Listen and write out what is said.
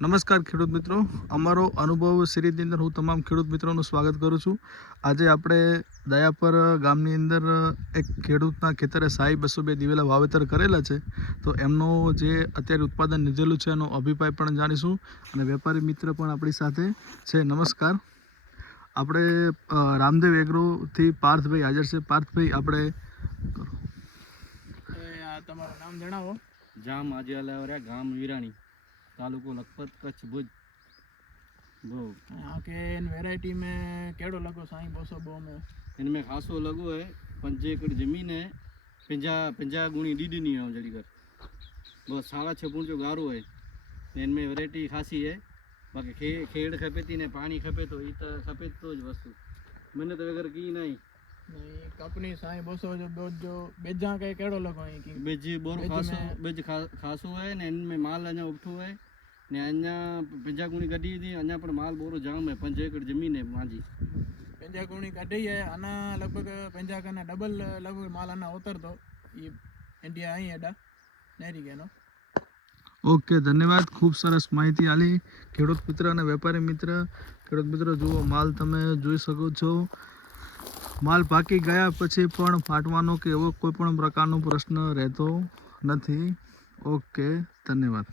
નમસ્કાર ખેડૂત મિત્રો, અમારો અનુભવ સિરીઝની અંદર હું તમામ ખેડૂત મિત્રોનું સ્વાગત કરું છું. આજે આપણે દયાપર ગામની અંદર એક ખેડૂતના ખેતરે સાઈ 202 દિવેલા વાવેતર કરેલા છે. તો એમનો જે અત્યારે ઉત્પાદન લીધેલું છે એનો અભિપ્રાય પણ જાણીશું અને વેપારી મિત્ર પણ આપણી સાથે છે. નમસ્કાર, આપણે રામદેવ એગ્રોથી પાર્થભાઈ હાજર છે. પાર્થભાઈ, આપણે તમારું નામ જણાવો. જામ આજિયાલા ગામ વીરાણી, तालुको लखपत, कच्छ, भुज। वो यहाँ के इन वैरायटी में केड़ो लगो साईं 202 में? इनमें खासो लगो है 5 एकड़ जमीन है, 50 गुणी डीडनी है जड़ी कर बस 6.5 फुट जो गारो है। इनमें वैरायटी खासी है। बाकी खेड़ खपे थी ने पानी खपे तो ई तो खपे तो ज वस्तु मैंने तो वगैरह की नहीं कंपनी साईं 202 जो बेजा के केड़ो लगो है की बेज बोरो खासो है ने इनमें माल अञा उठो है ने अञा 50 गुणी कढी थी अञा पर माल बोरो जाम है। 5 एकड़ जमीन है मांजी 50 गुणी कढी है आना लगभग 50 का डबल लगभग माल आना उतर तो ये इंडिया आई एडा नेरी के नो। ઓકે, ધન્યવાદ. ખૂબ સરસ માહિતી આલી ખેડૂત મિત્ર અને વેપારી મિત્ર. ખેડૂત મિત્રો, જુઓ માલ તમે જોઈ શકો છો. માલ પાકી ગયા પછી પણ ફાટવાનો કે એવો કોઈ પણ પ્રકારનો પ્રશ્ન રહેતો નથી. ઓકે, ધન્યવાદ.